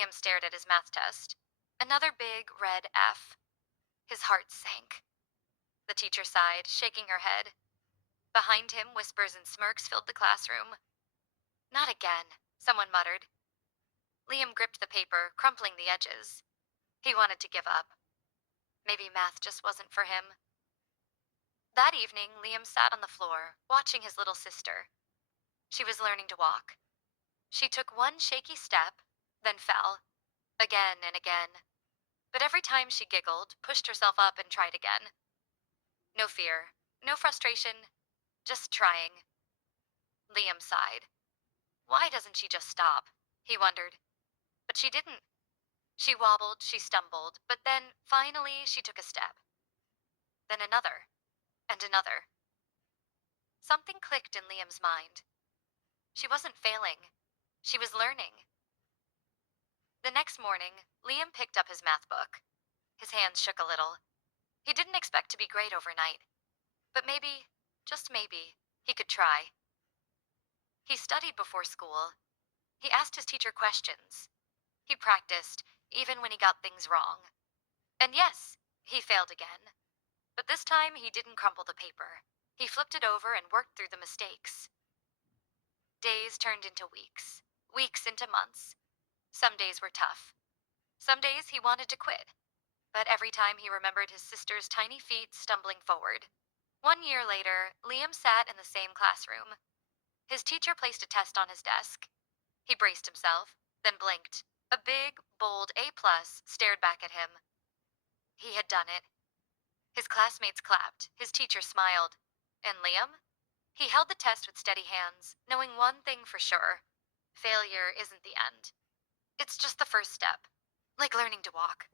Liam stared at his math test. Another big red F. His heart sank. The teacher sighed, shaking her head. Behind him, whispers and smirks filled the classroom. Not again, someone muttered. Liam gripped the paper, crumpling the edges. He wanted to give up. Maybe math just wasn't for him. That evening, Liam sat on the floor, watching his little sister. She was learning to walk. She took one shaky step, then fell, again and again. But every time she giggled, pushed herself up, and tried again. No fear, no frustration, just trying. Liam sighed. Why doesn't she just stop? He wondered. But she didn't. She wobbled, she stumbled, but then, finally, she took a step. Then another, and another. Something clicked in Liam's mind. She wasn't failing. She was learning. The next morning, Liam picked up his math book. His hands shook a little. He didn't expect to be great overnight. But maybe, just maybe, he could try. He studied before school. He asked his teacher questions. He practiced, even when he got things wrong. And yes, he failed again. But this time he didn't crumple the paper. He flipped it over and worked through the mistakes. Days turned into weeks, weeks into months. Some days were tough. Some days he wanted to quit. But every time he remembered his sister's tiny feet stumbling forward. 1 year later, Liam sat in the same classroom. His teacher placed a test on his desk. He braced himself, then blinked. A big, bold A+ stared back at him. He had done it. His classmates clapped. His teacher smiled. And Liam? He held the test with steady hands, knowing one thing for sure. Failure isn't the end. It's just the first step, like learning to walk.